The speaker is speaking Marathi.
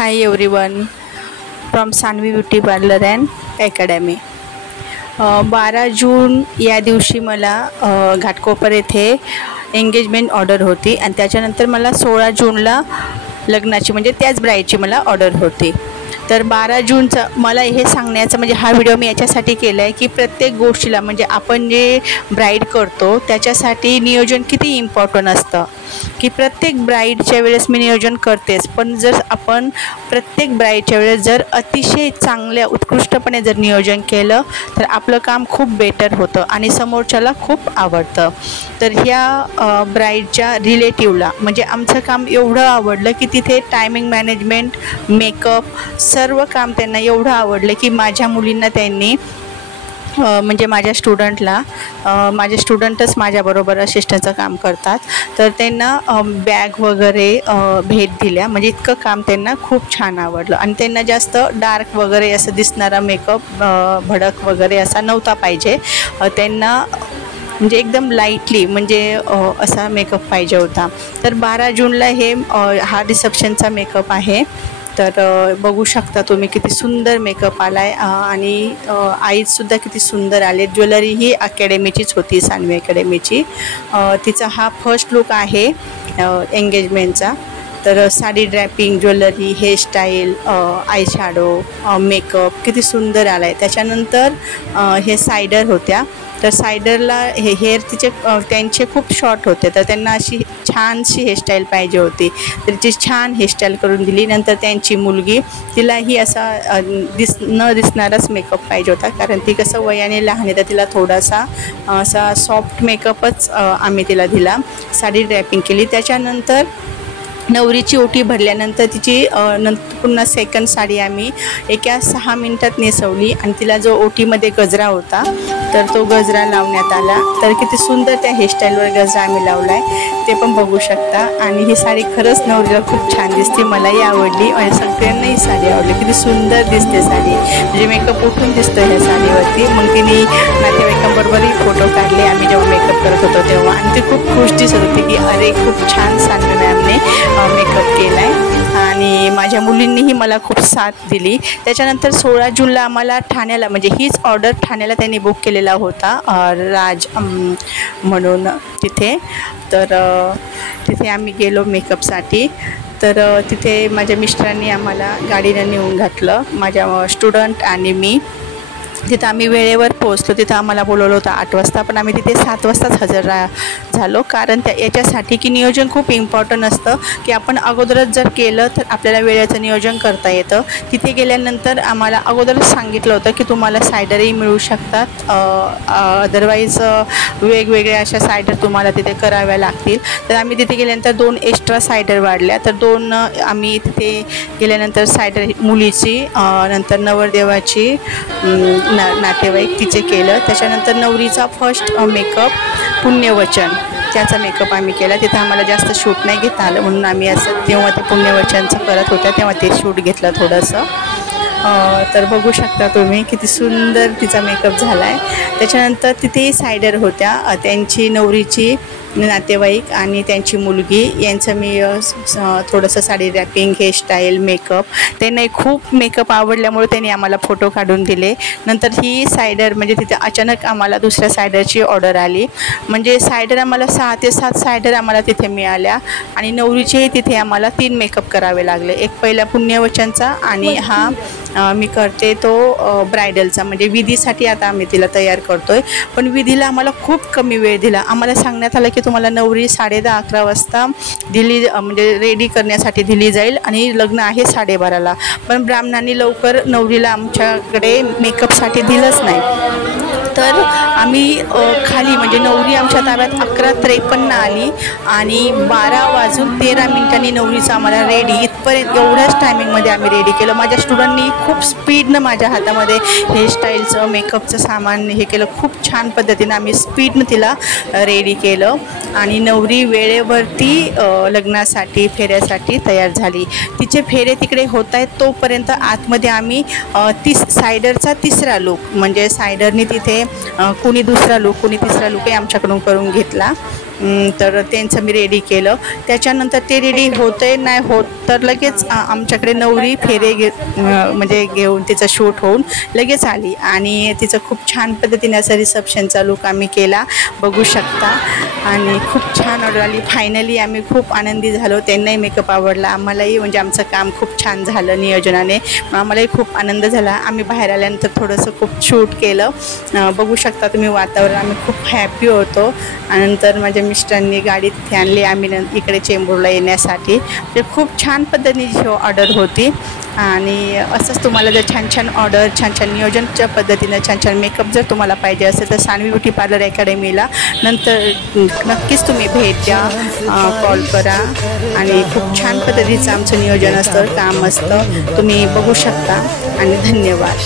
Hi everyone from Sanvi Beauty Parlor and Academy. 12 जून या दिवशी मला घाटकोपर येथे एंगेजमेंट ऑर्डर होती आणि त्याच्यानंतर मला 16 जूनला लग्नाची म्हणजे त्याच ब्राईडची मला ऑर्डर होती. तर 12 जूनचं मला हे सांगण्याचं म्हणजे हा व्हिडिओ मी याच्यासाठी केला आहे की प्रत्येक गोष्टीला म्हणजे आपण जे ब्राईड करतो त्याच्यासाठी नियोजन किती इम्पॉर्टंट असतं की प्रत्येक ब्राईडच्या वेळेस मी नियोजन करतेच, पण जर आपण प्रत्येक ब्राईडच्या वेळेस जर अतिशय चांगल्या उत्कृष्टपणे जर नियोजन केलं तर आपलं काम खूप बेटर होतं आणि समोरच्याला खूप आवडतं. तर ह्या ब्राईडच्या रिलेटिव्हला म्हणजे आमचं काम एवढं आवडलं की तिथे टायमिंग मॅनेजमेंट, मेकअप सर्व काम त्यांना एवढं आवडलं की माझ्या मुलींना त्यांनी म्हणजे माझ्या स्टुडंटच माझ्याबरोबर असिस्टंटचं काम करतात, तर त्यांना बॅग वगैरे भेट दिल्या. म्हणजे इतकं काम त्यांना खूप छान आवडलं आणि त्यांना जास्त डार्क वगैरे असं दिसणारा मेकअप भडक वगैरे असा नव्हता पाहिजे. त्यांना म्हणजे एकदम लाईटली म्हणजे असा मेकअप पाहिजे होता. तर 12 जूनला हा रिसेप्शनचा मेकअप आहे. तर बघू शकता तुम्ही किती सुंदर मेकअप आला आहे आणि आईजसुद्धा किती सुंदर आले. ज्वेलरी ही अकॅडमीचीच होती, सान्वी अकॅडमीची. तिचा हा फर्स्ट लुक आहे एंगेजमेंटचा. तर sari draping, jewellery, hairstyle, eye shadow, makeup किती सुंदर आला आहे. त्याच्यानंतर हे सायडर होत्या. तर सायडरला हेअर त्यांचे खूप शॉर्ट होते, तर त्यांना अशी छानशी हेअरस्टाईल पाहिजे होती. तर ती छान हेअरस्टाईल करून दिली. नंतर त्यांची मुलगी, तिलाही असा न दिसणाराच मेकअप पाहिजे होता, कारण ती कसं वयाने लहान आहे, तर तिला थोडासा असा सॉफ्ट मेकअपच आम्ही तिला दिला. साडी ड्रॅपिंग केली. त्याच्यानंतर नवरीची ओटी भरल्यानंतर तिची पुन्हा सेकंड साडी आम्ही एका 6 मिनिटात नेसवली आणि तिला जो ओटीमध्ये गजरा होता तर तो गजरा लावण्यात आला. तर किती सुंदर त्या हेअरस्टाईलवर गजरा आम्ही लावला आहे ते पण बघू शकता. आणि ही साडी खरंच नवरीला खूप छान दिसते, मलाही आवडली आणि सगळ्यांनाही साडी आवडली. किती सुंदर दिसते साडी, म्हणजे मेकअप उठून दिसतो ह्या साडीवरती. मग तिने नातेवाईकांबरोबरही फोटो काढले आम्ही जेव्हा मेकअप करत होतो तेव्हा, आणि ती खूप खुश दिसत होती की अरे खूप छान सान्वी मॅमने मेकअप केला आहे. आणि माझ्या मुलींनीही मला खूप साथ दिली. त्याच्यानंतर 16 जूनला आम्हाला ठाण्याला म्हणजे हीच ऑर्डर ठाण्याला त्यांनी बुक केलेला होता राज म्हणून तिथे. तर तिथे आम्ही गेलो मेकअपसाठी. तर तिथे माझ्या मिस्टरांनी आम्हाला गाडीनं नेऊन घातलं, माझ्या स्टुडंट आणि मी. तिथं आम्ही वेळेवर पोहोचलो. तिथं आम्हाला बोलवलं होतं 8 वाजता, पण आम्ही तिथे 7 वाजताच हजर झालो. कारण याच्यासाठी की नियोजन खूप इम्पॉर्टंट असतं की आपण अगोदरच जर केलं तर आपल्याला वेळेचं नियोजन करता येतं. तिथे गेल्यानंतर आम्हाला अगोदरच सांगितलं होतं की तुम्हाला सायडरही मिळू शकतात, अदरवाईज वेगवेगळ्या अशा सायडर तुम्हाला तिथे कराव्या लागतील. तर आम्ही तिथे गेल्यानंतर 2 एक्स्ट्रा सायडर वाढल्या. तर 2 आम्ही तिथे गेल्यानंतर सायडर मुलीची, नंतर नवरदेवाची नातेवाईक तिचे केलं. त्याच्यानंतर नवरीचा फर्स्ट मेकअप पुण्यवचन त्याचा मेकअप आम्ही केला. तिथं आम्हाला जास्त शूट नाही घेता आलं म्हणून आम्ही असं तेव्हा ते पुण्यवचनचं करत होत्या तेव्हा ते शूट घेतलं थोडंसं. तर बघू शकता तुम्ही किती सुंदर तिचा मेकअप झाला आहे. त्याच्यानंतर तिथेही सायडर होत्या, त्यांची नवरीची नातेवाईक आणि त्यांची मुलगी यांचं मी थोडंसं साडी रॅपिंग, हेअरस्टाईल, मेकअप त्यांना खूप मेकअप आवडल्यामुळे त्यांनी आम्हाला फोटो काढून दिले. नंतर ही सायडर म्हणजे तिथे अचानक आम्हाला दुसऱ्या सायडरची ऑर्डर आली. म्हणजे सायडर आम्हाला 6 ते 7 सायडर आम्हाला तिथे मिळाल्या आणि नवरीचेही तिथे आम्हाला 3 मेकअप करावे लागले. एक पहिला पुण्यवचनचा आणि हा मी करते तो ब्रायडलचा, म्हणजे विधीसाठी आता आम्ही तिला तयार करतो आहे. पण विधीला आम्हाला खूप कमी वेळ दिला. आम्हाला सांगण्यात आलं की तुम्हाला नवरी 10:30-11 वाजता दिली म्हणजे रेडी करण्यासाठी दिली जाईल आणि लग्न आहे 12:30ला. पण ब्राह्मणांनी लवकर नवरीला आमच्याकडे मेकअपसाठी दिलंच नाही. तर आम्ही खाली म्हणजे नवरी आमच्या ताब्यात 11:53 आली आणि 12:13 नवरीचं आम्हाला रेडी इथपर्यंत एवढ्याच टायमिंगमध्ये आम्ही रेडी केलं. माझ्या स्टुडंटनी खूप स्पीडनं माझ्या हातामध्ये हेअरस्टाईलचं, मेकअपचं सामान हे केलं. खूप छान पद्धतीनं आम्ही स्पीडनं तिला रेडी केलं आणि नवरी वेळेवरती लग्नासाठी फेऱ्यासाठी तयार झाली. तिचे फेरे तिकडे होत आहेत तोपर्यंत आतमध्ये आम्ही सायडरचा 3रा लूक म्हणजे सायडरनी तिथे कुणी 2रा लूक कुणी 3रा लूकही आमच्याकडून करून घेतला. तर त्यांचं मी रेडी केलं. त्याच्यानंतर ते रेडी होते नाही होत तर लगेच आमच्याकडे नवरी फेरे म्हणजे घेऊन तिचं शूट होऊन लगेच आली आणि तिचं खूप छान पद्धतीने असं रिसेप्शनचा लूक आम्ही केला, बघू शकता. आणि खूप छान ऑर्डर आली. फायनली आम्ही खूप आनंदी झालो. त्यांनाही मेकअप आवडला, आम्हालाही म्हणजे आमचं काम खूप छान झालं नियोजनाने. आम्हालाही खूप आनंद झाला. आम्ही बाहेर आल्यानंतर थोडंसं खूप शूट केलं, बघू शकता तुम्ही वातावरण. आम्ही खूप हॅपी होतो. आणि नंतर माझ्या मिस्टरांनी गाडी तिथे आणली आम्ही इकडे चेंबूरला येण्यासाठी. म्हणजे खूप छान पद्धतीची ऑर्डर होती. आणि असंच तुम्हाला जर छान छान ऑर्डर, छान छान नियोजनच्या पद्धतीनं छान छान मेकअप जर तुम्हाला पाहिजे असेल तर सान्वी ब्युटी पार्लर अकॅडमीला नक्कीच तुम्ही भेट द्या, कॉल करा. आणि खूप छान पद्धतीचं आमचं नियोजन असतं, काम असतं, तुम्ही बघू शकता. आणि धन्यवाद.